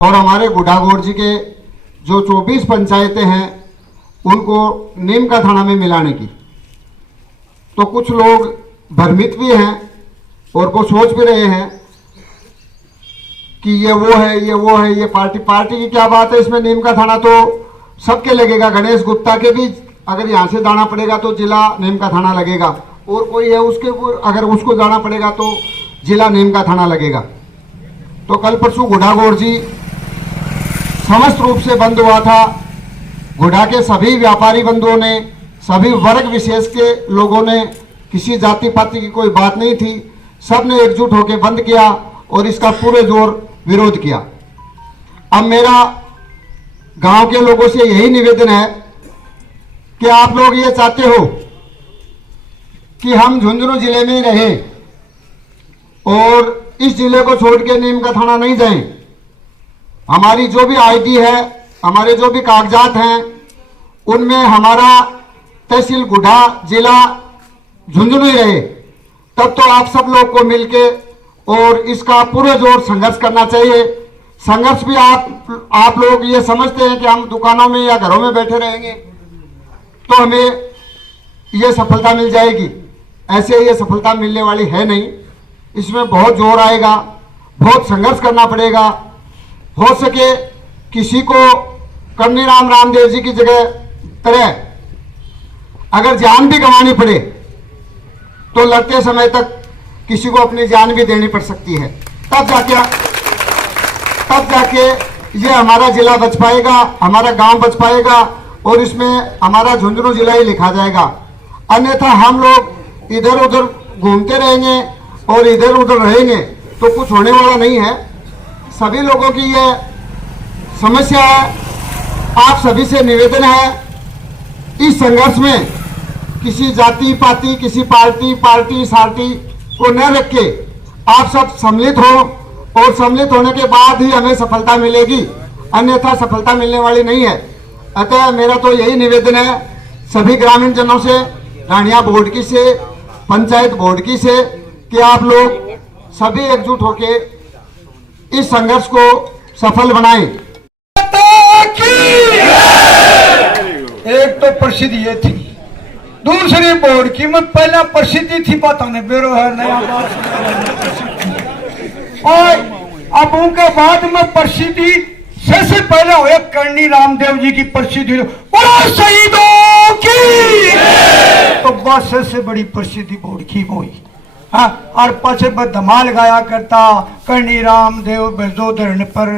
और हमारे गुढ़ागोड़ जी के जो 24 पंचायतें हैं उनको नीम का थाना में मिलाने की, तो कुछ लोग भ्रमित भी हैं और वो सोच भी रहे हैं कि ये वो है, ये वो है, ये पार्टी की क्या बात है। इसमें नीम का थाना तो सबके लगेगा। गणेश गुप्ता के भी अगर यहाँ से जाना पड़ेगा तो जिला नीम का थाना लगेगा, और कोई है उसके अगर उसको जाना पड़ेगा तो जिला नीम का थाना लगेगा। तो कल परसों गुढ़ागोड़ जी समस्त रूप से बंद हुआ था। गुढ़ा के सभी व्यापारी बंधुओं ने, सभी वर्ग विशेष के लोगों ने, किसी जाति पाति की कोई बात नहीं थी, सब ने एकजुट होकर बंद किया और इसका पूरे जोर विरोध किया। अब मेरा गांव के लोगों से यही निवेदन है कि आप लोग ये चाहते हो कि हम झुंझुनू जिले में ही रहें और इस जिले को छोड़ के नीम का थाना नहीं जाएं। हमारी जो भी आईडी है, हमारे जो भी कागजात हैं, उनमें हमारा तहसील गुढ़ा, जिला झुंझुनू ही रहे। तब तो आप सब लोग को मिलके और इसका पूरे जोर संघर्ष करना चाहिए। संघर्ष भी आप लोग ये समझते हैं कि हम दुकानों में या घरों में बैठे रहेंगे तो हमें ये सफलता मिल जाएगी। ऐसे ये सफलता मिलने वाली है नहीं। इसमें बहुत जोर आएगा, बहुत संघर्ष करना पड़ेगा। हो सके किसी को कन्नीराम रामदेव जी की जगह तरह अगर जान भी गंवानी पड़े तो लड़ते समय तक किसी को अपनी जान भी देनी पड़ सकती है। तब जाके ये हमारा जिला बच पाएगा, हमारा गांव बच पाएगा और इसमें हमारा झुंझुनू जिला ही लिखा जाएगा। अन्यथा हम लोग इधर उधर घूमते रहेंगे और इधर उधर रहेंगे तो कुछ होने वाला नहीं है। सभी लोगों की ये समस्या है। आप सभी से निवेदन है, इस संघर्ष में किसी जाति पाति, किसी पार्टी सार्टी को न रख के आप सब सम्मिलित हो और सम्मिलित होने के बाद ही हमें सफलता मिलेगी, अन्यथा सफलता मिलने वाली नहीं है। अतः मेरा तो यही निवेदन है सभी ग्रामीण जनों से, रानिया बोर्ड की से, पंचायत बोर्ड की से, कि आप लोग सभी एकजुट होके इस संघर्ष को सफल बनाएं। एक तो प्रसिद्धि ये थी, दूसरी बोर्ड की में पहला प्रसिद्धि थी, पता नहीं बेरो है नया बात। और अब उनके बाद में प्रसिद्धि सबसे पहले हुए करनी रामदेव जी की प्रसिद्धि, बोलो शहीदों की। तो बस सबसे बड़ी प्रसिद्धि बोर्ड की हुई। हाँ, और पछे धमाल गाया करता करनी रामदेव बेजो धरण पर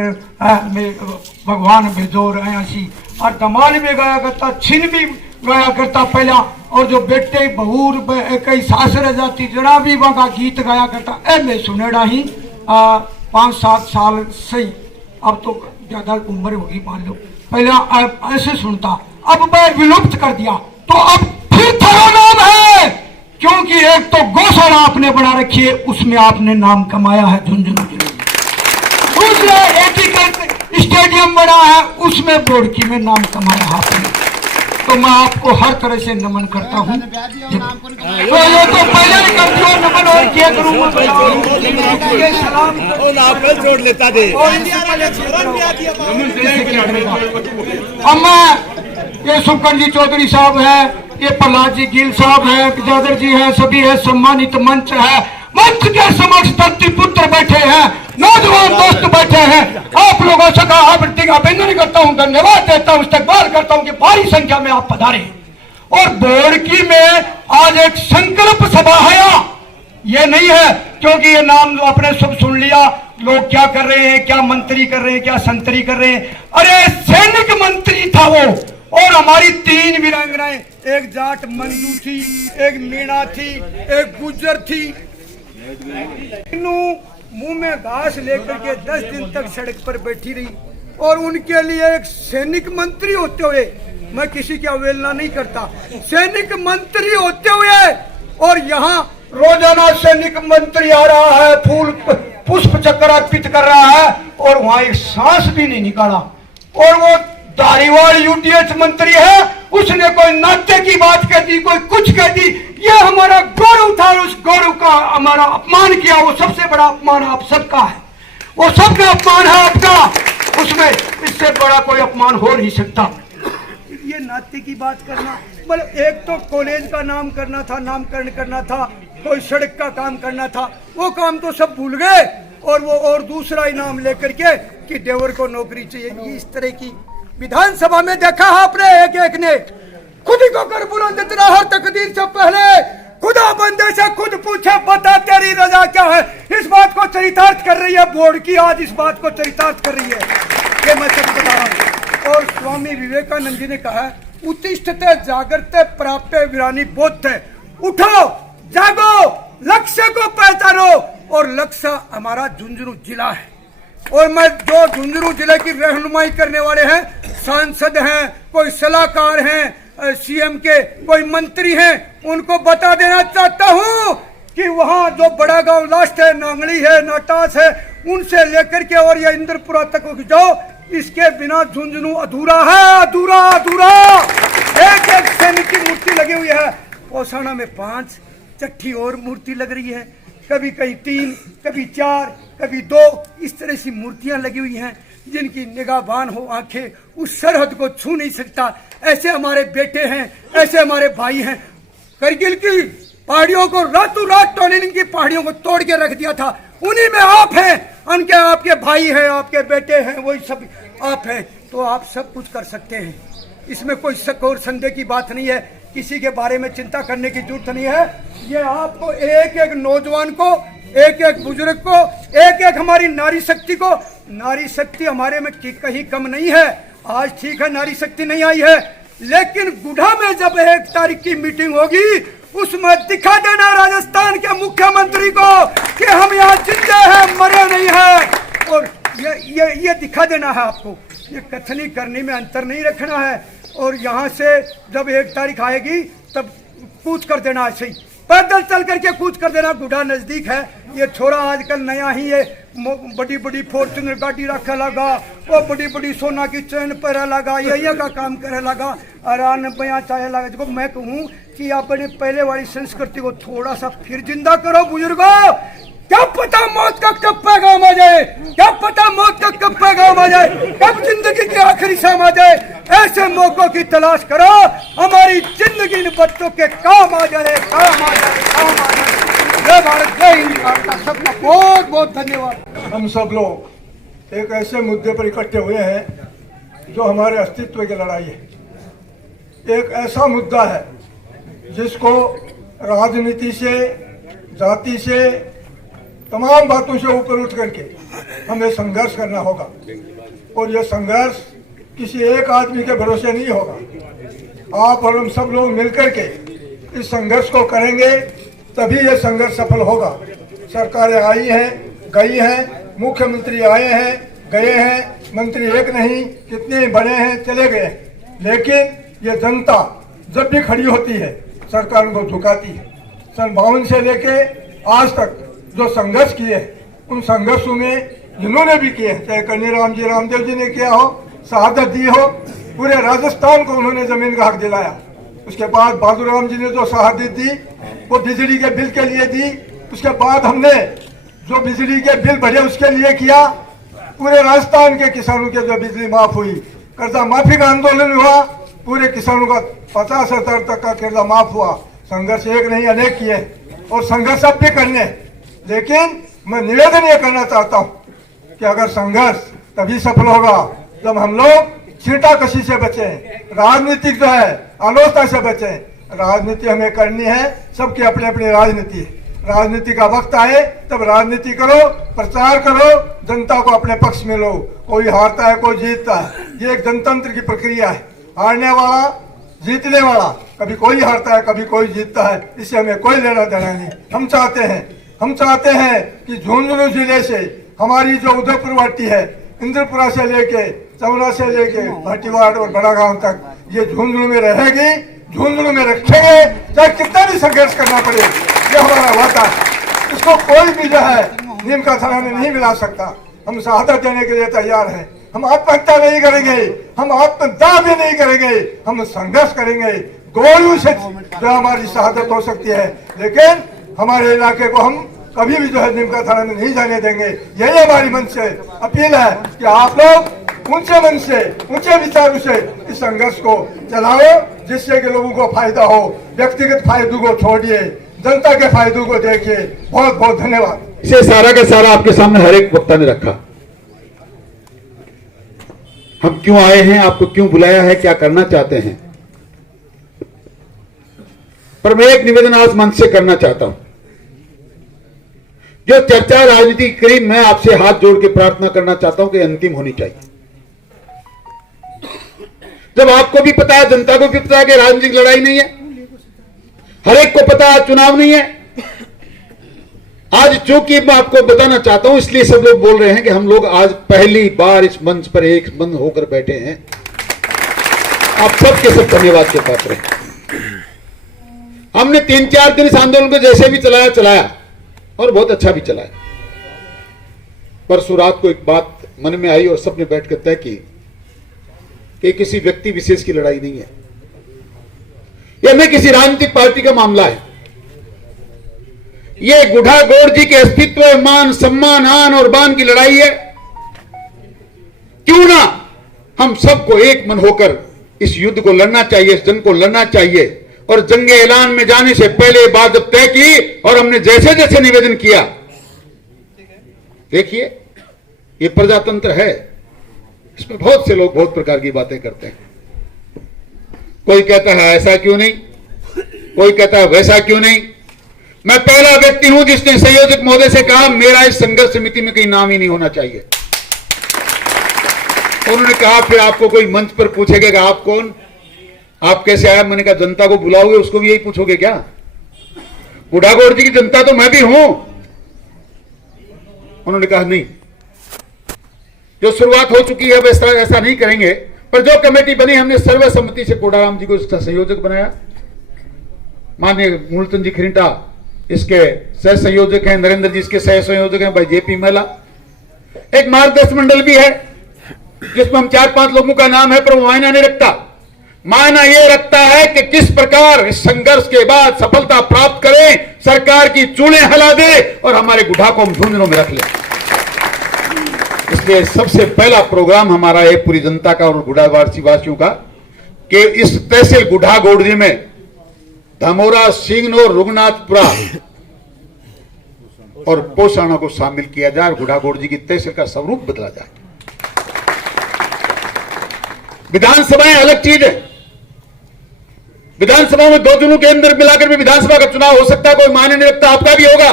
भगवान बेजोर ऐसी, और धमाल भी गाया करता, छिन भी गाया करता पहला, और जो बेटे बहूर कई सास रह जाती जरा भी वहां का गीत गाया करता। ए मैं सुनेड़ा ही 5-7 साल सही, अब तो ज्यादा उम्र होगी मान लो, पहले ऐसे सुनता, अब मैं विलुप्त कर दिया। तो अब फिर थारा नाम है, क्योंकि एक तो गौशाला आपने बना रखी है, उसमें आपने नाम कमाया है झुंझुनू जिले में। दूसरा एकीकृत स्टेडियम बना है, उसमें बोर्डकी में नाम कमाया है आपने। तो मैं आपको हर तरह से नमन करता हूँ। तो ये तो पहले ही कर दिया नमन, और क्या करूँ मैं, सलाम जोड़ लेता दे। अब मैं ये सुकन जी चौधरी साहब है, ये प्रहलाद जी गिल साहब है, जादर जी है, सभी है, सम्मानित मंच है, मंच के समक्ष धरती पुत्र बैठे हैं, नौजवान दोस्त बैठे हैं। आप लोगों से अभिनंदन करता हूँ, धन्यवाद देता हूँ, इस्तकबाल करता हूँ कि भारी संख्या में आप पधारे। और बोर्डकी में आज एक संकल्प सभा है, ये नहीं है क्योंकि ये नाम आपने सब सुन लिया, लोग क्या कर रहे हैं, क्या मंत्री कर रहे हैं, क्या संतरी कर रहे हैं। अरे सैनिक मंत्री था वो, और हमारी 3 वीरांगनाएं, एक जाट मंजू थी, एक मीणा थी, एक गुज्जर थी। मुंह में घास लेकर के 10 दिन तक सड़क पर बैठी रही, और उनके लिए एक सैनिक मंत्री होते हुए, मैं किसी की अवहेलना नहीं करता, सैनिक मंत्री होते हुए, और यहाँ रोजाना सैनिक मंत्री आ रहा है, फूल पुष्प चक्र अर्पित कर रहा है, और वहां एक सांस भी नहीं निकाला। और वो धारीवाल यूटीएच मंत्री है, उसने कोई नाट्य की बात कह दी, कोई कुछ कह दी, ये हमारा गौरव था, उस गौरव का हमारा अपमान किया। वो सबसे बड़ा अपमान आप सबका है, वो सबका अपमान है आपका। उसमें इससे बड़ा कोई अपमान हो नहीं सकता। ये नाते की बात करना, मतलब एक तो कॉलेज का नाम करना था, नामकरण करना था, कोई सड़क का काम करना था, वो काम तो सब भूल गए और दूसरा इनाम लेकर के कि देवर को नौकरी चाहिए। ये इस तरह की विधानसभा में देखा आपने, एक एक ने खुद ही को कर बुलंद इतना हर तकदीर से पहले खुदा बंदे से खुद पूछे बता तेरी रजा क्या है। इस बात को चरितार्थ कर रही है बोर्ड की, आज इस बात को चरितार्थ कर रही है, ये मैं सच बता रहा हूँ। और स्वामी विवेकानंद जी ने कहा उत्तिष्ठते जागरते प्राप्य वीरानी बोधते, उठो जागो, लक्ष्य को पहचानो। और लक्ष्य हमारा झुंझुनू जिला है। और मैं जो झुंझुनू जिले की रहनुमाई करने वाले हैं, सांसद हैं, कोई सलाहकार हैं, सीएम के कोई मंत्री हैं, उनको बता देना चाहता हूं कि वहां जो बड़ा गांव लास्ट है, नांगली है, नाटास है, उनसे लेकर के और ये इंद्रपुरा तक जाओ, इसके बिना झुंझुनू अधूरा है, अधूरा अधूरा। एक एक सैनिक की मूर्ति लगी हुई है, पोसाना में 5 चट्ठी और मूर्ति लग रही है, कभी कहीं 3, कभी 4, कभी 2, इस तरह से मूर्तियां लगी हुई हैं जिनकी निगाहबान हो आंखें उस सरहद को छू नहीं सकता। ऐसे हमारे बेटे हैं, ऐसे हमारे भाई हैं। करगिल की पहाड़ियों को रातों रात टोनिंग की पहाड़ियों को तोड़ के रख दिया था, उन्हीं में आप हैं, उनके आपके भाई हैं, आपके बेटे हैं, वही सब आप हैं। तो आप सब कुछ कर सकते हैं, इसमें कोई शक और संदेह की बात नहीं है, किसी के बारे में चिंता करने की जरूरत नहीं है। ये आपको एक एक नौजवान को, एक एक बुजुर्ग को, एक एक हमारी नारी शक्ति को, नारी शक्ति हमारे में कहीं कम नहीं है। आज ठीक है नारी शक्ति नहीं आई है, लेकिन गुढ़ा में जब 1 तारीख की मीटिंग होगी उसमें दिखा देना राजस्थान के मुख्यमंत्री को कि हम यहाँ जिंदे हैं, मरे नहीं हैं। और ये दिखा देना है आपको, ये कथनी करने में अंतर नहीं रखना है। और यहाँ से जब 1 तारीख आएगी तब कूच कर देना, ऐसे ही पैदल चल करके कूच कर देना, गुढ़ा नजदीक है। ये छोरा आजकल नया ही ये बड़ी बड़ी फॉर्चुनर गाड़ी रखा लगा, वो बड़ी बड़ी सोना की चैन पर लगा, ये का काम करे लगा, आराम बया चाहे लगा। देखो मैं कहूँ कि अपने पहले वाली संस्कृति को थोड़ा सा फिर जिंदा करो बुजुर्गों। क्या पता मौत का कब पैगाम आ जाए, क्या पता मौत का कब पैगाम आ जाए, कब जिंदगी की आखिरी शाम आ जाए। ऐसे मौकों की तलाश करो, हमारी जिंदगी इन बच्चों के काम आ जाए, काम आ जाए, काम आ जाए। जय भारत, जय हिंद। आपका सबका बहुत बहुत धन्यवाद। हम सब लोग एक ऐसे मुद्दे पर इकट्ठे हुए हैं जो हमारे अस्तित्व की लड़ाई है। एक ऐसा मुद्दा है जिसको राजनीति से, जाति से, तमाम बातों से ऊपर उठ करके हमें संघर्ष करना होगा। और यह संघर्ष किसी एक आदमी के भरोसे नहीं होगा। आप और हम सब लोग मिलकर के इस संघर्ष को करेंगे तभी यह संघर्ष सफल होगा। सरकारें आई हैं, गई हैं, मुख्यमंत्री आए हैं, गए हैं, मंत्री एक नहीं कितने बड़े हैं, चले गए, लेकिन ये जनता जब भी खड़ी होती है सरकार उनको झुकाती है। सन 52 से लेके आज तक जो संघर्ष किए उन संघर्षों में जिन्होंने भी किए, चाहे कन्नीराम जी रामदेव जी ने किया हो, शहादत दी हो, पूरे राजस्थान को उन्होंने जमीन का हक दिलाया। उसके बाद बहादुर राम जी ने जो शहादत दी वो बिजली के बिल के लिए दी। उसके बाद हमने जो बिजली के बिल भरे उसके लिए किया। पूरे राजस्थान के किसानों के जो बिजली माफ हुई, कर्जा माफी का आंदोलन हुआ, पूरे किसानों का 50,000 तक का कर्जा माफ हुआ। संघर्ष एक नहीं अनेक किए और संघर्ष अब भी करने। लेकिन मैं निवेदन ये करना चाहता हूँ कि अगर संघर्ष तभी सफल होगा जब हम लोग छींटाकशी से बचें, राजनीतिक जो है आलोचना से बचें। राजनीति हमें करनी है, सबकी अपनी अपनी राजनीति है। राजनीति का वक्त आए तब राजनीति करो, प्रचार करो, जनता को अपने पक्ष में लो। कोई हारता है, कोई जीतता है, ये एक जनतंत्र की प्रक्रिया है। हारने वाला, जीतने वाला, कभी कोई हारता है, कभी कोई जीतता है, इससे हमें कोई लेना देना नहीं। हम चाहते हैं कि झुंझुनू जिले से हमारी जो उदयपुर वाटी है, इंद्रपुरा से लेके चमरा से लेके भाटीवाड़ और बड़ा गांव तक, ये झुंझुनू में रहेगी, झुंझुनू में रखेंगे, चाहे कितना भी संघर्ष करना पड़े। ये हमारा वादा है, इसको कोई भी जो है नीम का थाना में नहीं मिला सकता। हम शहादत देने के लिए तैयार हैं। हम आत्महत्या नहीं करेंगे, हम आत्मदाह भी नहीं करेंगे, हम संघर्ष करेंगे। गोलियों से जो हमारी शहादत हो सकती है, लेकिन हमारे इलाके को हम कभी भी जो है नीम का थाना में नहीं जाने देंगे। यही हमारी मन से अपील है कि आप लोग ऊंचे मन से, ऊंचे विचारों से इस संघर्ष को चलाओ, जिससे कि लोगों को फायदा हो। व्यक्तिगत फायदों को छोड़िए, जनता के फायदों को देखिए। बहुत बहुत धन्यवाद। इसे सारा का सारा आपके सामने हर एक वक्ता ने रखा। हम क्यों आए हैं, आपको क्यों बुलाया है, क्या करना चाहते हैं, पर मैं एक निवेदन आज मंच से करना चाहता हूं। जो चर्चा राजनीति करी, मैं आपसे हाथ जोड़ के प्रार्थना करना चाहता हूं कि अंतिम होनी चाहिए। जब आपको भी पता है, जनता को भी पता है कि राजनीतिक लड़ाई नहीं है, हर एक को पता है चुनाव नहीं है। आज चूंकि मैं आपको बताना चाहता हूं, इसलिए सब लोग बोल रहे हैं कि हम लोग आज पहली बार इस मंच पर एक मंच होकर बैठे हैं। आप सबके सब धन्यवाद के पात्र हैं। हमने 3-4 दिन इस आंदोलन को जैसे भी चलाया और बहुत अच्छा भी चलाया। परसों रात को एक बात मन में आई और सबने बैठकर तय की कि किसी व्यक्ति विशेष की लड़ाई नहीं है, यह न किसी राजनीतिक पार्टी का मामला है। यह गुढ़ा गौड़ जी के अस्तित्व, मान, सम्मान, आन और बान की लड़ाई है। क्यों ना हम सबको एक मन होकर इस युद्ध को लड़ना चाहिए, इस जंग को लड़ना चाहिए। और जंग ऐलान में जाने से पहले बात जब तय की और हमने जैसे जैसे निवेदन किया, देखिए ये प्रजातंत्र है, इसमें बहुत से लोग बहुत प्रकार की बातें करते हैं। कोई कहता है ऐसा क्यों नहीं, कोई कहता है वैसा क्यों नहीं। मैं पहला व्यक्ति हूं जिसने संयोजक महोदय से कहा मेरा इस संघर्ष समिति में कहीं नाम ही नहीं होना चाहिए। उन्होंने कहा फिर आपको कोई मंच पर पूछेगा आप कौन, आप कैसे आया। मैंने कहा जनता को बुलाओगे उसको भी यही पूछोगे क्या? गुढ़ा गौड़ जी की जनता तो मैं भी हूं। उन्होंने कहा नहीं, जो शुरुआत हो चुकी है वैसा ऐसा नहीं करेंगे। पर जो कमेटी बनी हमने सर्वसम्मति से कोडाराम जी को इसका संयोजक बनाया। माननीय मूलचंद जी खरीटा इसके सह संयोजक हैं, नरेंद्र जी इसके सह संयोजक हैं, भाई जेपी मेला। एक मार्गदर्शन मंडल भी है जिसमें हम 4-5 लोगों का नाम है, पर वो मायना नहीं रखता। मायना यह रखता है कि किस प्रकार इस संघर्ष के बाद सफलता प्राप्त करें, सरकार की चूड़ें हिला दे और हमारे गुढ़ा को हम झुंझुनों में रख लें। इसलिए सबसे पहला प्रोग्राम हमारा है पूरी जनता का और गुढ़ा वासियों का कि इस तहसील गुढ़ा गौड़जी में धमोरा, सिंगनौर, रुगनाथपुरा और पोसाना को शामिल किया जाए। गुढ़ा गौड़जी की तहसील का स्वरूप बदला जाए। विधानसभाएं अलग चीज है। विधानसभा में 2 दिनों के अंदर मिलाकर भी विधानसभा का चुनाव हो सकता है, कोई मायने नहीं रखता। आपका भी होगा,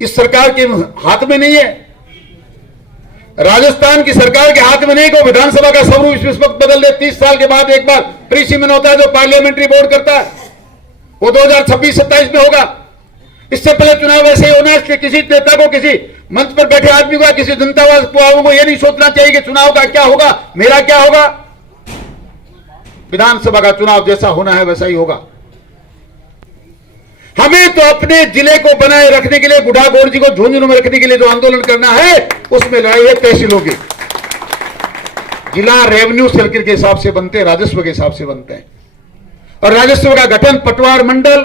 इस सरकार के हाथ में नहीं है। राजस्थान की सरकार के हाथ में नहीं को विधानसभा का स्वरूप इस वक्त बदल दे। 30 साल के बाद एक बार प्रीसीमन होता है जो पार्लियामेंट्री बोर्ड करता है, वो 2026-27 में होगा। इससे पहले चुनाव ऐसे ही होना है। इसलिए किसी नेता को, किसी मंच पर बैठे आदमी को, किसी जनता को यह नहीं सोचना चाहिए कि चुनाव का क्या होगा, मेरा क्या होगा। विधानसभा का चुनाव जैसा होना है वैसा ही होगा। हमें तो अपने जिले को बनाए रखने के लिए, गुढ़ा गौड़ जी को झुंझुनों में रखने के लिए जो आंदोलन करना है उसमें लड़ाई है तहसीलों की। जिला रेवेन्यू सर्किल के हिसाब से बनते हैं, राजस्व के हिसाब से बनते हैं। और राजस्व का गठन पटवार मंडल,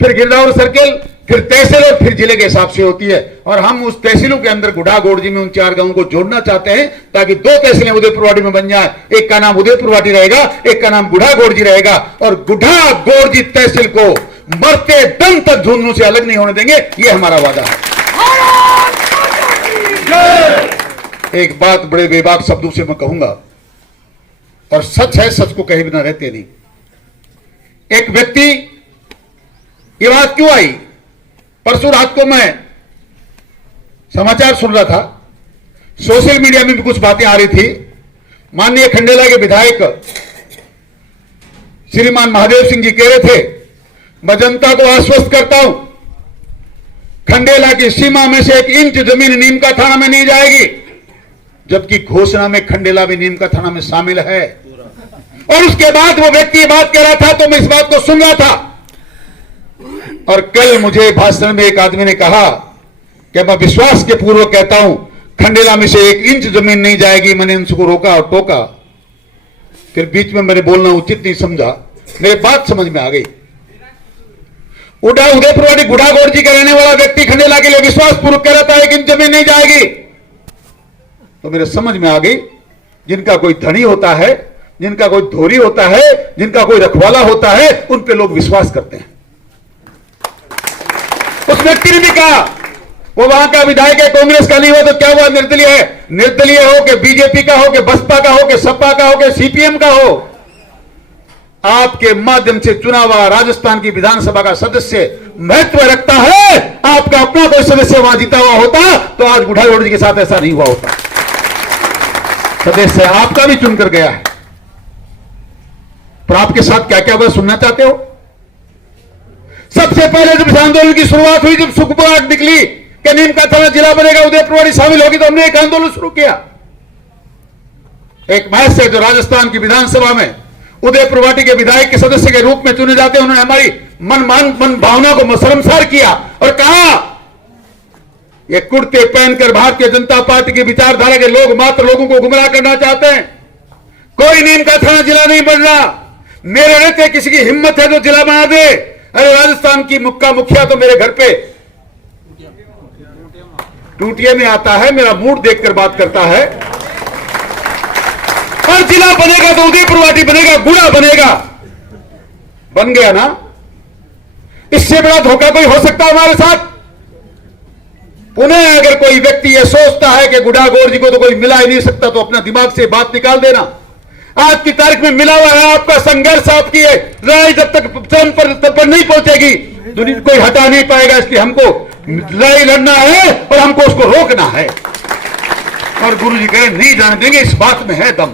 फिर गिरदावर सर्किल, फिर तहसील और फिर जिले के हिसाब से होती है। और हम उस तहसीलों के अंदर गुढ़ा गौड़ जी में उन 4 गांवों को जोड़ना चाहते हैं ताकि 2 तहसीलें उदयपुरवाटी में बन जाए। एक का नाम उदयपुरवाटी रहेगा, एक का नाम गुढ़ा गौड़ जी रहेगा। और गुढ़ा गौड़ जी तहसील को मरते दम तक झुंझुनों से अलग नहीं होने देंगे, यह हमारा वादा है। एक बात बड़े बेबाक शब्दों से मैं कहूंगा और सच है, सच को कहे बिना रहते नहीं। एक व्यक्ति, ये बात क्यों आई, परसों रात को मैं समाचार सुन रहा था, सोशल मीडिया में भी कुछ बातें आ रही थी। माननीय खंडेला के विधायक श्रीमान महादेव सिंह जी कह रहे थे, मैं जनता को आश्वस्त करता हूं खंडेला की सीमा में से 1 इंच जमीन नीम का थाना में नहीं जाएगी। जबकि घोषणा में खंडेला भी नीम का थाना में शामिल है। और उसके बाद वो व्यक्ति बात कह रहा था तो मैं इस बात को सुन रहा था। और कल मुझे भाषण में एक आदमी ने कहा कि मैं विश्वास के पूर्वक कहता हूं खंडेला में से 1 इंच जमीन नहीं जाएगी। मैंने उनको रोका और टोका, फिर बीच में मैंने बोलना उचित नहीं समझा, मेरी बात समझ में आ गई। उदयपुरवाटी गुढ़ा गौड़ जी का रहने वाला व्यक्ति खंडेला के लिए विश्वास पूर्वक कह रहा था 1 इंच जमीन नहीं जाएगी, तो मेरे समझ में आ गई जिनका कोई धनी होता है, जिनका कोई धोरी होता है, जिनका कोई रखवाला होता है, उन पे लोग विश्वास करते हैं। उस व्यक्ति ने भी कहा वो वहां का विधायक है, कांग्रेस का नहीं हो तो क्या हुआ, निर्दलीय है। निर्दलीय हो कि बीजेपी का हो कि बसपा का हो कि सपा का हो कि सीपीएम का हो, आपके माध्यम से चुना हुआ राजस्थान की विधानसभा का सदस्य महत्व रखता है। आपका अपना कोई सदस्य वहां जीता हुआ होता तो आज बुढ़ागौड़ जी के साथ ऐसा नहीं हुआ होता। सदस्य आपका भी चुनकर गया है, पर आपके साथ क्या क्या बात सुनना चाहते हो? सबसे पहले जब इस आंदोलन की शुरुआत हुई, जब सुखबराहट निकली कि नीम का थाना जिला बनेगा, उदयपुरवाड़ी शामिल होगी, तो हमने एक आंदोलन शुरू किया। एक मैसेज जो राजस्थान की विधानसभा में उदयपुरवाड़ी के विधायक के सदस्य के रूप में चुने जाते हैं, उन्होंने हमारी मन भावना को शर्मसार किया और कहा ये कुर्ते पहनकर भारतीय जनता पार्टी की विचारधारा के लोग मात्र लोगों को गुमराह करना चाहते हैं। कोई नीम का थाना जिला नहीं बन रहा। मेरे रहते किसी की हिम्मत है तो जिला बना दे। अरे राजस्थान की मुखिया तो मेरे घर पे टूटिया में आता है, मेरा मूड देखकर बात करता है। और जिला बनेगा तो उदयपुरवाड़ी बनेगा, गुड़ा बनेगा। बन गया ना? इससे बड़ा धोखा कोई हो सकता है हमारे साथ? उन्हें अगर कोई व्यक्ति यह सोचता है कि गुड़ागौर जी को तो कोई मिला ही नहीं सकता, तो अपना दिमाग से बात निकाल देना। आज की तारीख में मिला हुआ है। आपका संघर्ष, आपकी लड़ाई जब तक चरम पर नहीं पहुंचेगी, दुनिया कोई हटा नहीं पाएगा। इसलिए हमको लड़ाई लड़ना है और हमको उसको रोकना है। और गुरु जी कह रहे नहीं जाने देंगे, इस बात में है दम,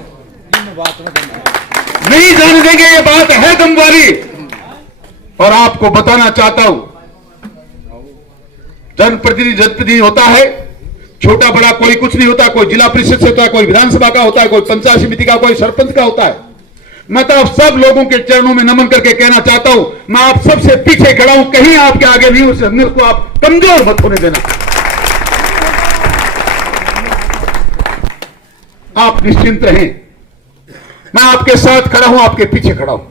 नहीं जाने देंगे, ये बात है दम वाली। और आपको बताना चाहता हूं, जनप्रतिनिधि होता है, छोटा बड़ा कोई कुछ नहीं होता। कोई जिला परिषद से होता है, कोई विधानसभा का होता है, कोई पंचायत समिति का, कोई सरपंच का होता है। मैं तो आप सब लोगों के चरणों में नमन करके कहना चाहता हूं, मैं आप सबसे पीछे खड़ा हूं, कहीं आपके आगे नहीं हूं। मेरे को आप कमजोर मत होने देना। आप निश्चिंत रहें, मैं आपके साथ खड़ा हूं, आपके पीछे खड़ा हूं।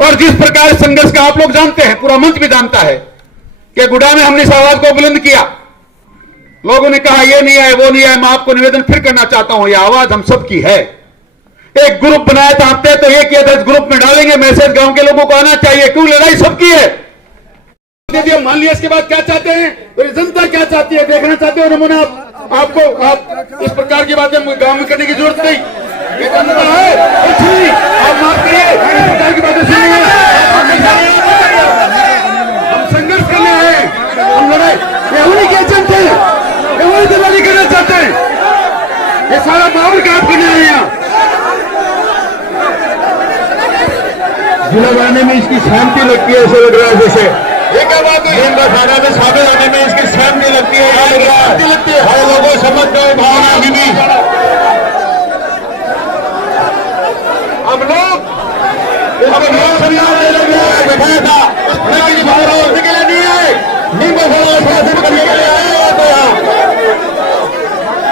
और जिस प्रकार संघर्ष का आप लोग जानते हैं, पूरा मंच भी जानता है कि गुड़ा में हमने इस आवाज को बुलंद किया। लोगों ने कहा ये नहीं है, वो नहीं है। मैं आपको निवेदन फिर करना चाहता हूं, यह आवाज हम सबकी है। एक ग्रुप बनाया था आपने, तो ये किया था इस ग्रुप में डालेंगे मैसेज, गांव के लोगों को आना चाहिए, क्यों लड़ाई सबकी है। मान लिया, इसके बाद क्या चाहते हैं, तो जनता क्या चाहती है देखना चाहते हो। नमूना आप इस प्रकार की बातें गांव में करने की जरूरत नहीं, ये जनता है, कुछ नहीं। आप माफ करिए, इस प्रकार की बातें सुनिए। हम संघर्ष करने आए, हम लड़ाई, ये उन्हीं के एजेंट हैं, ये वही दिवाली करना चाहते हैं। ये सारा माहौल काम करने आए हैं। जिला बनाने में इसकी शांति लगती है, ऐसे लग रहा है जैसे एक बात खाना में शामिल होने में इसकी शांति लगती है, शांति लगती है। हर लोगों समझते हो भावना भी नहीं। हम लोग बैठाया था, के लिए नहीं आए, शासन करने के लिए आए। तो यहाँ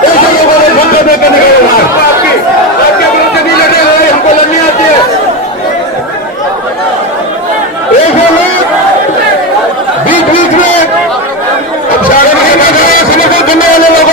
ऐसे लोगों ने धक्का करने के लिए आपके विरुद्ध नहीं लड़े हुए, हमको लड़नी आती है। बीच बीच में अब सारे समर्थन करने वाले लोग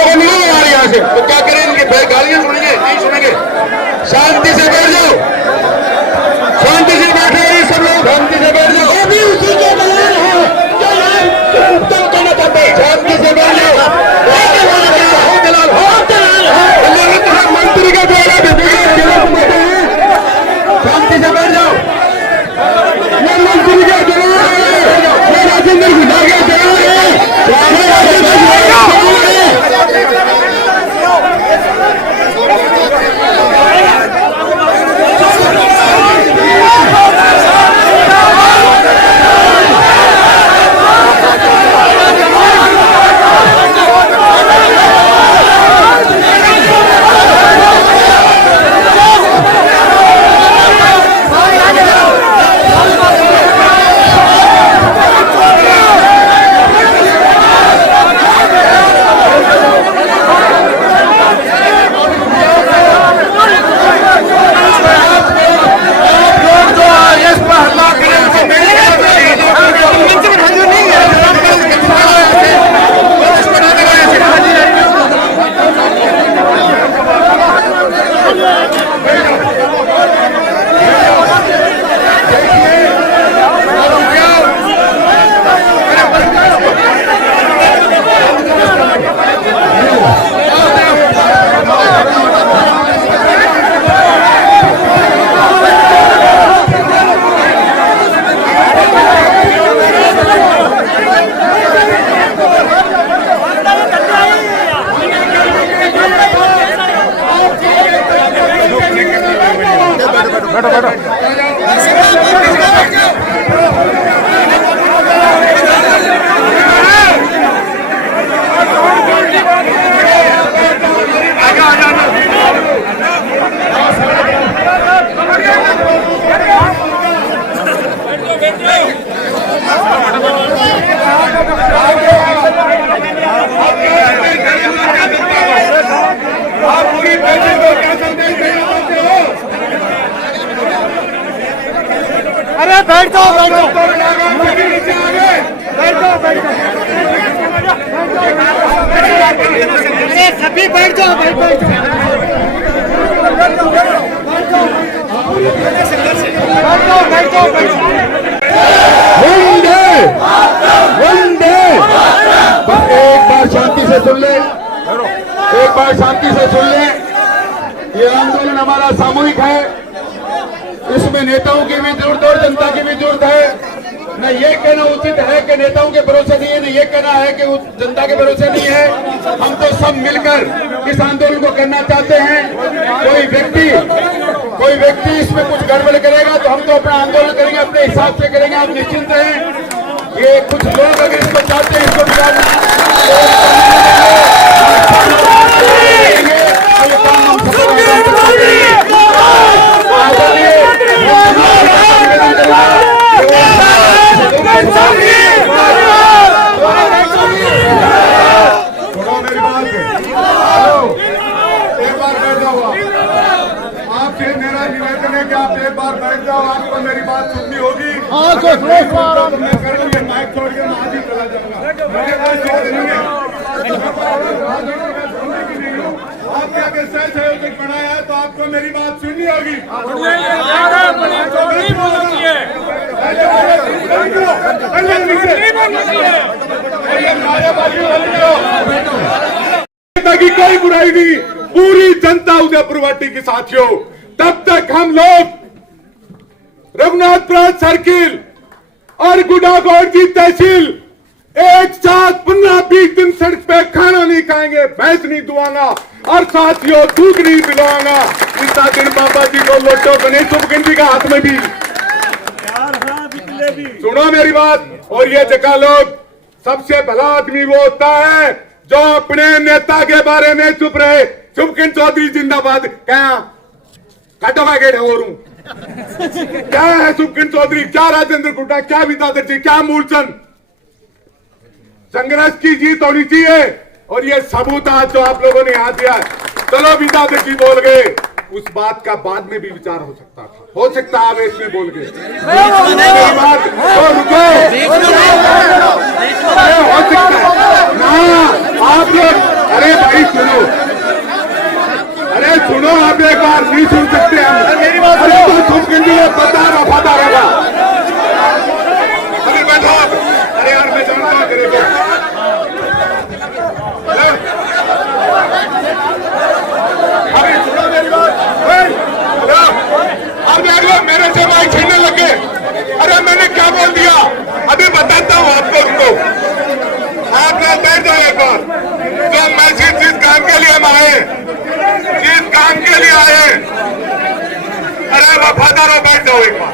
होगी, तहसील को क्या संदेश देना चाहते हो? अरे बैठ जाओ बैठ जाओ सभी नीचे आ गए। बैठ जाओ अरे सभी बैठ जाओ बैठ जाओ वंदे वंदे। बस एक बार शांति से सुन ले, एक बार शांति से सुन ले। ये आंदोलन हमारा सामूहिक है, इसमें नेताओं की भी जरूरत है और जनता की भी जरूरत है। न ये कहना उचित है कि नेताओं के भरोसे नहीं है, न ये कहना है कि जनता के भरोसे नहीं है। हम तो सब मिलकर इस आंदोलन को करना चाहते हैं। कोई व्यक्ति इसमें कुछ गड़बड़ करेगा तो हम तो अपना आंदोलन करेंगे, अपने हिसाब से करेंगे। आप निश्चिंत रहें। ये कुछ लोग अगर इसको चाहते हैं, इसको आपसे मेरा निवेदन है कि आप एक बार बैठ जाओ, आपको मेरी बात सुननी होगी। तो मैं कर लूंगा, माइक छोड़ के मैं आज ही चला जाऊंगा। मुझे कोई शोध नहीं है, आपके आगे सहयोजक बनाया है तो आपको मेरी बात सुननी होगी। की कोई बुराई नहीं, पूरी जनता उदयपुर वाटी की साथियों। तब तक हम लोग रघुनाथपुरा सर्किल और गुडागौड़ी तहसील एक साथ 15-20 दिन सड़क पे खाना नहीं खाएंगे, भैंस नहीं दुआना और साथियों दूध नहीं पिलवाऊंगा। इतना दिन बाबा जी को लोटो गणेश सुबगिन जी का हाथ में भी। सुनो मेरी बात। और ये जगह लोग, सबसे भला आदमी वो होता है जो अपने नेता के बारे में चुप रहे। सुबगिन चौधरी जिंदाबाद। क्या काटो का गेट और क्या है सुबगिन चौधरी, क्या राजेंद्र गुड्डा, क्या विद्याधर जी, क्या मूलचंद। संघर्ष की जीत होनी चाहिए और ये सबूत आज जो आप लोगों ने यहाँ दिया। चलो विद्याधर जी बोल गए, उस बात का बाद में भी विचार हो सकता था, हो सकता है आवेश में बोल गए। बात तो रुको, हो सकता है ना आप लोग। अरे भाई सुनो, अरे सुनो, आप एक बार नहीं सुन सकते हम। मेरी बात तो सुबगिन जी पता वफादार होगा। अरे बैठो, अरे यार मैं जानता हूँ तेरे को। अरे सुनो मेरी बात। अब देख लो मेरे से भाई छीनने लगे। अरे मैंने क्या बोल दिया अभी बताता हूँ आपको। उनको आप लोग बैठ जाओ एक बार। जो मैं जिस काम के लिए हम आए, जिस काम के लिए आए, अरे वफादारों बैठ जाओ एक बार।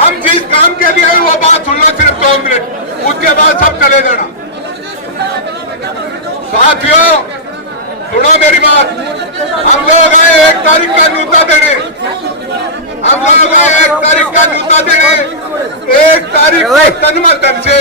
हम जिस काम के लिए आए वो बात सुन लो सिर्फ 2 मिनट, उसके बाद सब चले जाना। साथियों सुनो मेरी बात। हम लोग आए 1 तारीख का न्योता देने, हम लोग आए 1 तारीख का न्योता देने। 1 तारीख को तन मन धन से